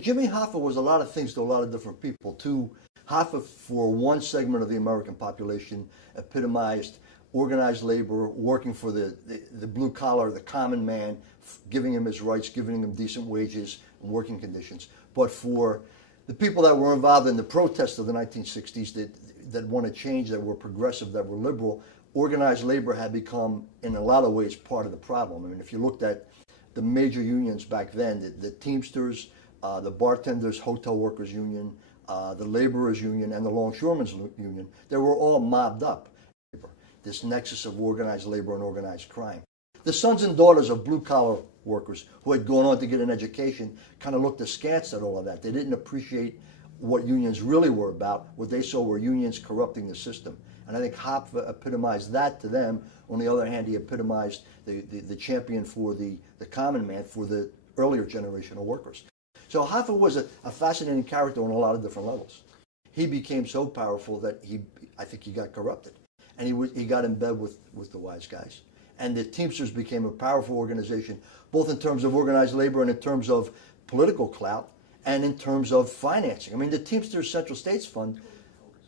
Jimmy Hoffa was a lot of things to a lot of different people. Hoffa, for one segment of the American population, epitomized organized labor, working for the blue collar, the common man, giving him his rights, giving him decent wages and working conditions. But for the people that were involved in the protests of the 1960s that wanted change, that were progressive, that were liberal, organized labor had become, in a lot of ways, part of the problem. I mean, if you looked at the major unions back then, the Teamsters, the Bartenders, Hotel Workers Union, the Laborers Union, and the Longshoremen's Union, they were all mobbed up. This nexus of organized labor and organized crime. The sons and daughters of blue-collar workers who had gone on to get an education kind of looked askance at all of that. They didn't appreciate what unions really were about. What they saw were unions corrupting the system. And I think Hoffa epitomized that to them. On the other hand, he epitomized the champion for the common man, for the earlier generation of workers. So Hoffa was a fascinating character on a lot of different levels. He became so powerful that I think he got corrupted. And he got in bed with the wise guys. And the Teamsters became a powerful organization, both in terms of organized labor and in terms of political clout and in terms of financing. I mean, the Teamsters Central States Fund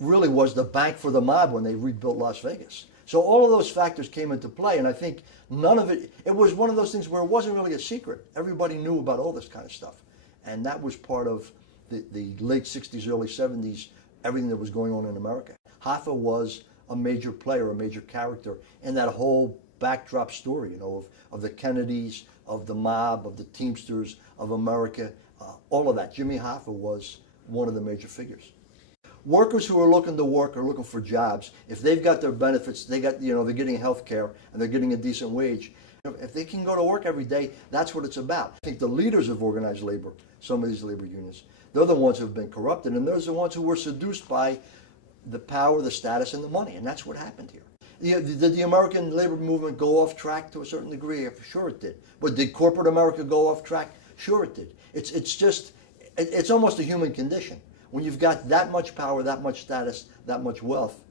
really was the bank for the mob when they rebuilt Las Vegas. So all of those factors came into play, and I think none of it was one of those things where it wasn't really a secret. Everybody knew about all this kind of stuff. And that was part of the late 60s, early 70s, everything that was going on in America. Hoffa was a major player, a major character in that whole backdrop story, you know, of the Kennedys, of the mob, of the Teamsters, of America, all of that. Jimmy Hoffa was one of the major figures. Workers who are looking to work, are looking for jobs, if they've got their benefits, they're getting health care and they're getting a decent wage. If they can go to work every day, that's what it's about. I think the leaders of organized labor, some of these labor unions, they're the ones who have been corrupted, and they're the ones who were seduced by the power, the status, and the money, and that's what happened here. Did the American labor movement go off track to a certain degree? Sure it did. But did corporate America go off track? Sure it did. It's almost a human condition. When you've got that much power, that much status, that much wealth.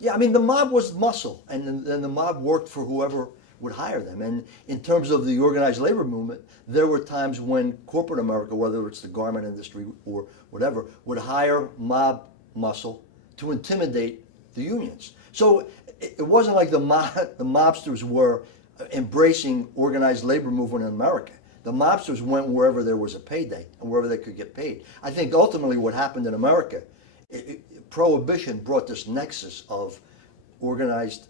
Yeah, I mean, the mob was muscle, and the mob worked for whoever would hire them. And in terms of the organized labor movement, there were times when corporate America, whether it's the garment industry or whatever, would hire mob muscle to intimidate the unions. So it wasn't like the mobsters were embracing organized labor movement in America. The mobsters went wherever there was a payday and wherever they could get paid. I think ultimately what happened in America, Prohibition brought this nexus of organized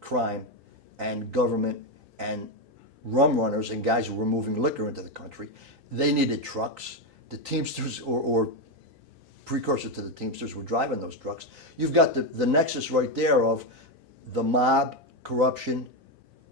crime and government and rum runners and guys who were moving liquor into the country. They needed trucks. The Teamsters or precursor to the Teamsters were driving those trucks. You've got the nexus right there of the mob, corruption,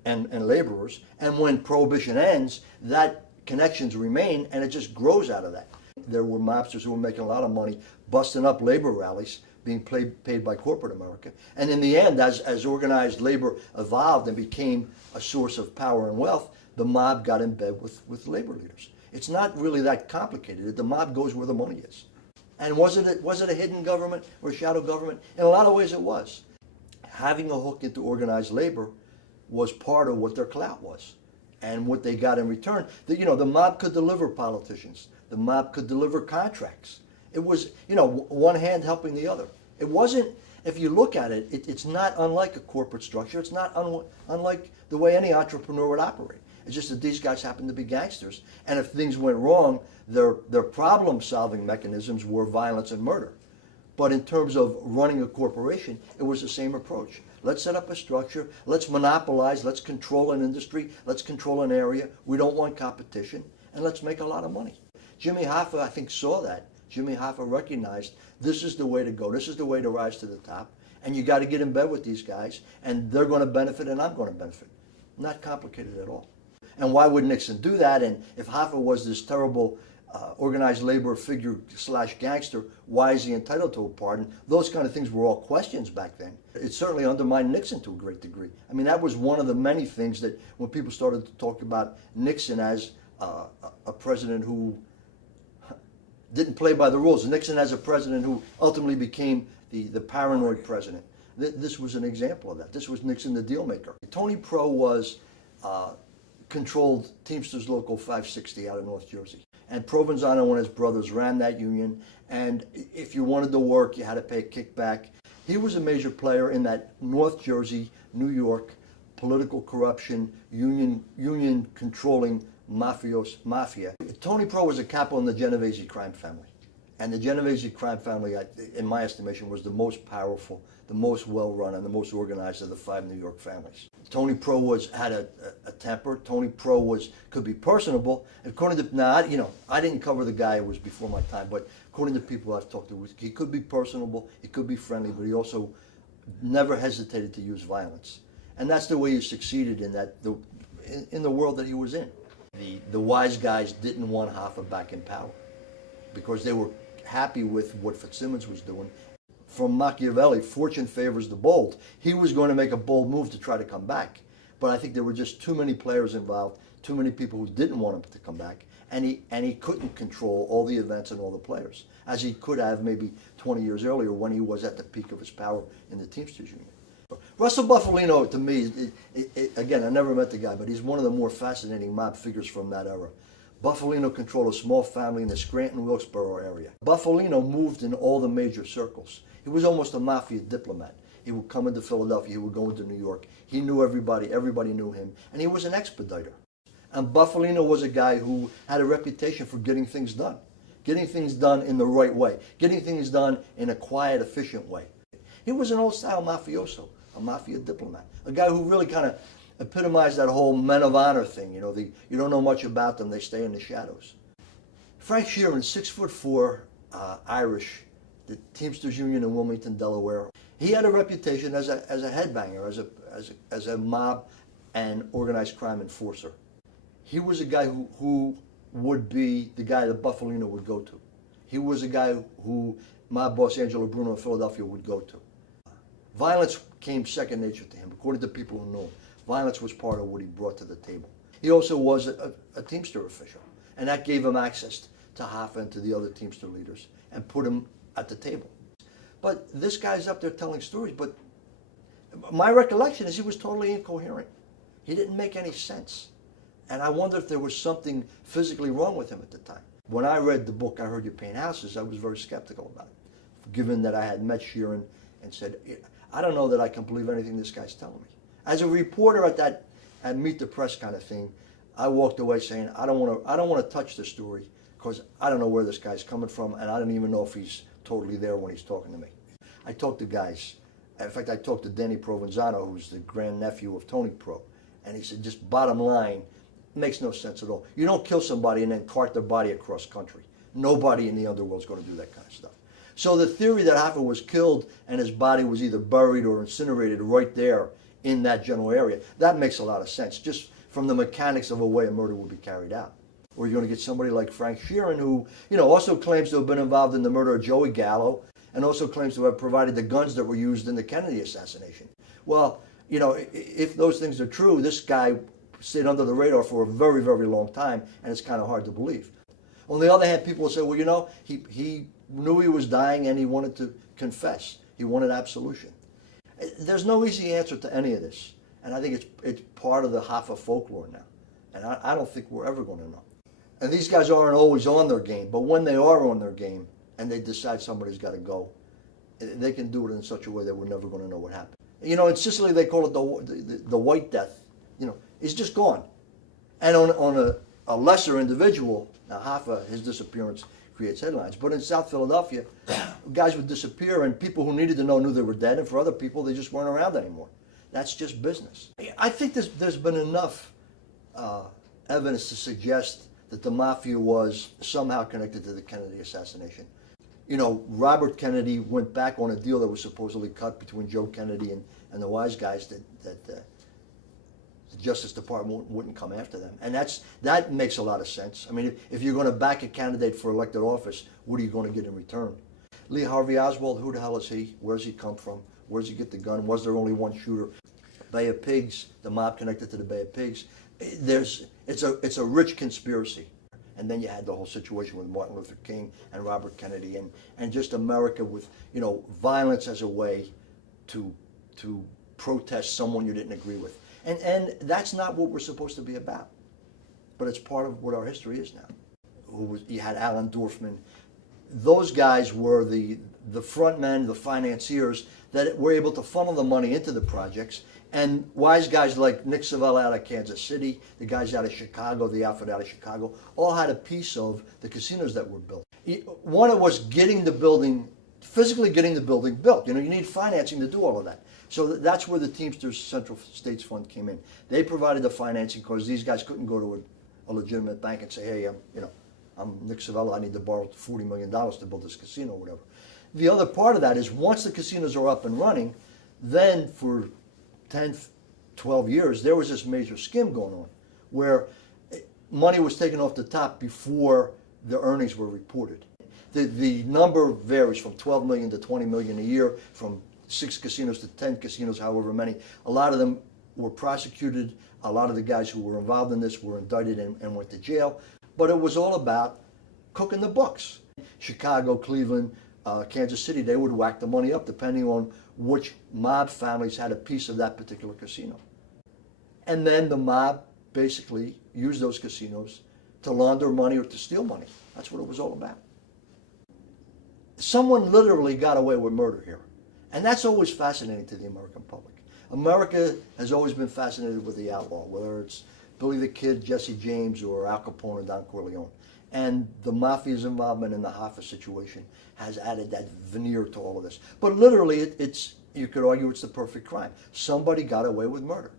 and laborers. And when Prohibition ends, that connections remain, and it just grows out of that. There were mobsters who were making a lot of money, busting up labor rallies, being paid by corporate America. And in the end, as organized labor evolved and became a source of power and wealth, the mob got in bed with labor leaders. It's not really that complicated. The mob goes where the money is. And was it a hidden government or a shadow government? In a lot of ways it was. Having a hook into organized labor was part of what their clout was and what they got in return. The mob could deliver politicians. The mob could deliver contracts. It was, one hand helping the other. It wasn't, if you look at it, it's not unlike a corporate structure. It's not unlike the way any entrepreneur would operate. It's just that these guys happened to be gangsters. And if things went wrong, their problem-solving mechanisms were violence and murder. But in terms of running a corporation, it was the same approach. Let's set up a structure. Let's monopolize. Let's control an industry. Let's control an area. We don't want competition. And let's make a lot of money. Jimmy Hoffa, I think, saw that. Jimmy Hoffa recognized this is the way to go. This is the way to rise to the top. And you got to get in bed with these guys. And they're going to benefit and I'm going to benefit. Not complicated at all. And why would Nixon do that? And if Hoffa was this terrible organized labor figure / gangster, why is he entitled to a pardon? Those kind of things were all questions back then. It certainly undermined Nixon to a great degree. I mean, that was one of the many things that when people started to talk about Nixon as a president who didn't play by the rules, Nixon as a president who ultimately became the paranoid president. This was an example of that. This was Nixon the deal maker. Tony Pro was controlled Teamsters Local 560 out of North Jersey. And Provenzano and his brothers ran that union, and if you wanted to work, you had to pay a kickback. He was a major player in that North Jersey, New York, political corruption, union controlling mafia. Tony Pro was a capo in the Genovese crime family. And the Genovese crime family, in my estimation, was the most powerful, the most well-run, and the most organized of the 5 New York families. Tony Pro had a temper. Tony Pro could be personable. According to I didn't cover the guy; it was before my time. But according to people I've talked to, he could be personable. He could be friendly, but he also never hesitated to use violence. And that's the way he succeeded in the world that he was in. The wise guys didn't want Hoffa back in power because they were happy with what Fitzsimmons was doing. From Machiavelli, fortune favors the bold. He was going to make a bold move to try to come back. But I think there were just too many players involved, too many people who didn't want him to come back, and he couldn't control all the events and all the players, as he could have maybe 20 years earlier when he was at the peak of his power in the Teamsters union. Russell Bufalino, to me, again, I never met the guy, but he's one of the more fascinating mob figures from that era. Bufalino controlled a small family in the Scranton-Wilkesboro area. Bufalino moved in all the major circles. He was almost a mafia diplomat. He would come into Philadelphia, he would go into New York. He knew everybody knew him, and he was an expediter. And Bufalino was a guy who had a reputation for getting things done in the right way, getting things done in a quiet, efficient way. He was an old-style mafioso, a mafia diplomat, a guy who really kind of epitomized that whole men of honor thing. You don't know much about them; they stay in the shadows. Frank Sheeran, 6'4", Irish, the Teamsters Union in Wilmington, Delaware. He had a reputation as a headbanger, as a mob and organized crime enforcer. He was a guy who would be the guy that Bufalino would go to. He was a guy who my boss Angelo Bruno in Philadelphia would go to. Violence came second nature to him, according to people who knew him. Violence was part of what he brought to the table. He also was a Teamster official, and that gave him access to Hoffa and to the other Teamster leaders and put him at the table. But this guy's up there telling stories, but my recollection is he was totally incoherent. He didn't make any sense. And I wonder if there was something physically wrong with him at the time. When I read the book, I Heard You Paint Houses, I was very skeptical about it, given that I had met Sheeran and said, I don't know that I can believe anything this guy's telling me. As a reporter at Meet the Press kind of thing, I walked away saying, I don't want to touch the story because I don't know where this guy's coming from, and I don't even know if he's totally there when he's talking to me. I talked to guys. In fact, I talked to Danny Provenzano, who's the grandnephew of Tony Pro, and he said, just bottom line, it makes no sense at all. You don't kill somebody and then cart their body across country. Nobody in the underworld is going to do that kind of stuff. So the theory that Hoffa was killed and his body was either buried or incinerated right there in that general area, that makes a lot of sense, just from the mechanics of a way a murder would be carried out. Or you're going to get somebody like Frank Sheeran, who also claims to have been involved in the murder of Joey Gallo, and also claims to have provided the guns that were used in the Kennedy assassination. Well, if those things are true, this guy stayed under the radar for a very, very long time, and it's kind of hard to believe. On the other hand, people will say, well, he knew he was dying and he wanted to confess. He wanted absolution. There's no easy answer to any of this, and I think it's part of the Hoffa folklore now, and I don't think we're ever going to know. And these guys aren't always on their game, but when they are on their game and they decide somebody's got to go, they can do it in such a way that we're never going to know what happened. In Sicily they call it the White Death. He's just gone. And on a lesser individual, now Hoffa, his disappearance creates headlines, but in South Philadelphia, guys would disappear and people who needed to know knew they were dead, and for other people, they just weren't around anymore. That's just business. I think there's been enough evidence to suggest that the mafia was somehow connected to the Kennedy assassination. Robert Kennedy went back on a deal that was supposedly cut between Joe Kennedy and the wise guys that the Justice Department wouldn't come after them. And that makes a lot of sense. I mean, if you're going to back a candidate for elected office, what are you going to get in return? Lee Harvey Oswald, who the hell is he? Where's he come from? Where's he get the gun? Was there only one shooter? Bay of Pigs, the mob connected to the Bay of Pigs. It's a rich conspiracy. And then you had the whole situation with Martin Luther King and Robert Kennedy and just America with, violence as a way to protest someone you didn't agree with. And that's not what we're supposed to be about. But it's part of what our history is now. you had Alan Dorfman. Those guys were the front men, the financiers that were able to funnel the money into the projects. And wise guys like Nick Savella out of Kansas City, the guys out of Chicago, the outfit out of Chicago, all had a piece of the casinos that were built. One was getting the building, physically getting the building built. You know, you need financing to do all of that. So that's where the Teamsters Central States Fund came in. They provided the financing because these guys couldn't go to a legitimate bank and say, hey, I'm Nick Savella, I need to borrow $40 million to build this casino or whatever. The other part of that is once the casinos are up and running, then for 10, 12 years, there was this major skim going on where money was taken off the top before the earnings were reported. The number varies from 12 million to 20 million a year, from 6 casinos to 10 casinos, however many. A lot of them were prosecuted. A lot of the guys who were involved in this were indicted and went to jail. But it was all about cooking the books. Chicago, Cleveland, Kansas City, they would whack the money up depending on which mob families had a piece of that particular casino. And then the mob basically used those casinos to launder money or to steal money. That's what it was all about. Someone literally got away with murder here. And that's always fascinating to the American public. America has always been fascinated with the outlaw, whether it's Billy the Kid, Jesse James, or Al Capone or Don Corleone. And the mafia's involvement in the Hoffa situation has added that veneer to all of this. But literally, you could argue it's the perfect crime. Somebody got away with murder.